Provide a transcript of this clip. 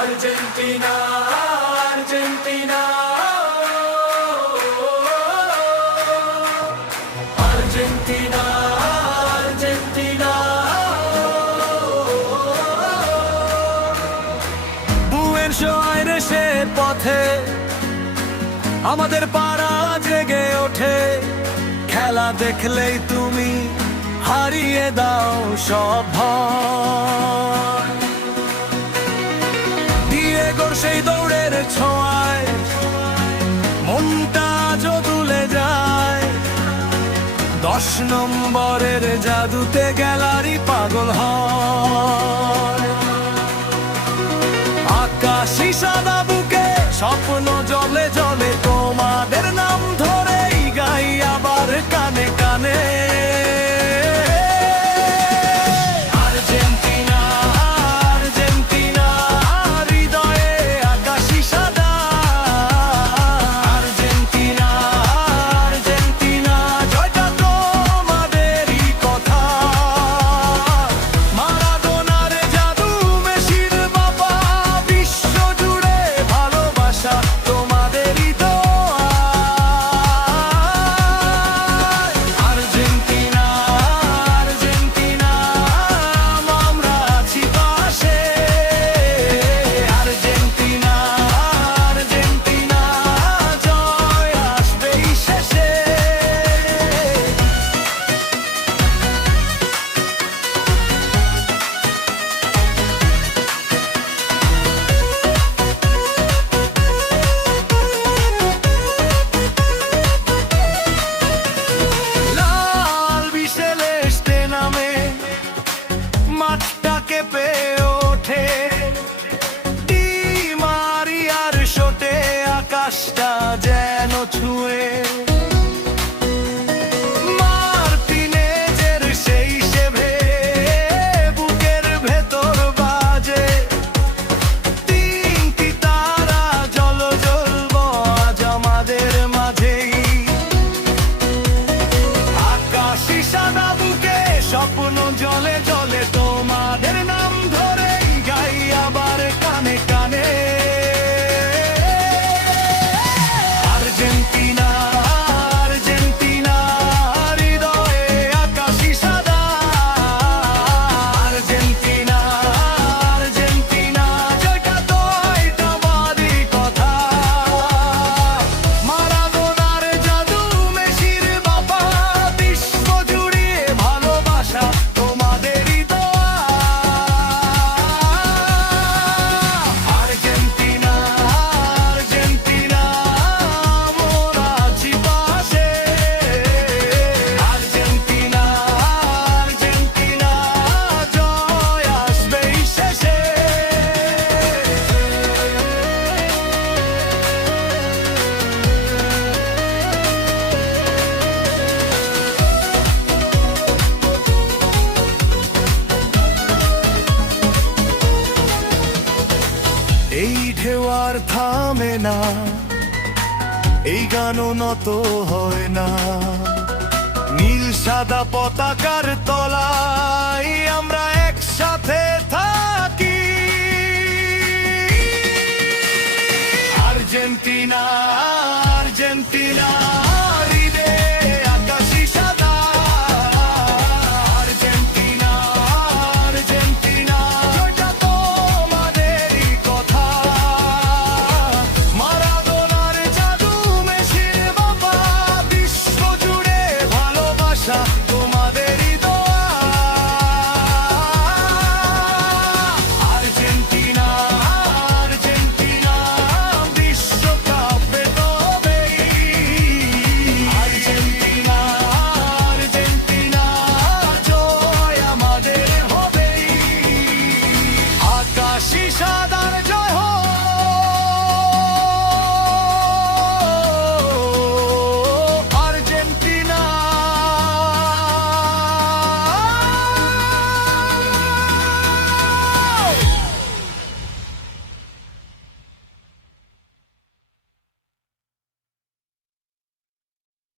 Argentina Argentina Argentina Argentina Buenos আইরেসের পথে আমাদের পাড়া জেগে ওঠে। খেলা দেখলেই তুমি হারিয়ে দাও সব ভয়। ডিয়েগোর সেই দৌড়ের ছোঁয়ায় মনটা আজও দুলে যায়। 10 নম্বরের জাদুতে গ্যালারি পাগল হয়। আকাশি সাদা বুকে স্বপ্ন জলে জলে তোমাদের নাম ধরেই গাই আবার কানে কানে। আর্জেন্টিনা আর্জেন্টিনা হৃদয়ে আকাশি সাদা। আর্জেন্টিনা আর্জেন্টিনা জয়টা তোমাদেরই কথা। মারাদোনার জাদু মেসির বাবা বিশ্ব জুড়ে ভালোবাসা তোমাদেরই দোয়া। আর্জেন্টিনা আর্জেন্টিনা আমরা আছি পাশে। আর্জেন্টিনা আর্জেন্টিনা জয় আসবেই শেষে। লাল বিশেলেস্তে নামে মাঠটা কেঁপে ওঠে। ডি মারিয়ার শটে আকাশটা যেন ছুঁয়ে। মার্টিনেজের সেই সেভে বুকের ভেতর বাজে। 3টি তারা জ্বলব আজ আমাদের মাঝেই। আকাশি সাদা বুকে স্বপ্ন জলে জলে তোমাদের নাম ধরেই গাই আবার কানে কানে। আর্জেন্টিনা আর্জেন্টিনা হৃদয়ে আকাশি সাদা। আর্জেন্টিনা আর্জেন্টিনা জয়টা তোমাদেরই কথা। মারাদোনার জাদু মেসির বাবা বিশ্ব জুড়ে ভালোবাসা তোমাদেরই দোয়া। আর্জেন্টিনা আর্জেন্টিনা মোরা আছি পাশে। আর্জেন্টিনা আর্জেন্টিনা জয় আসবেই শেষে। এই ঢেউ আর থামে না, এই গানও নত হয় না। নীল সাদা পতাকার তলায় আমরা একসাথে থাকি। আর্জেন্টিনা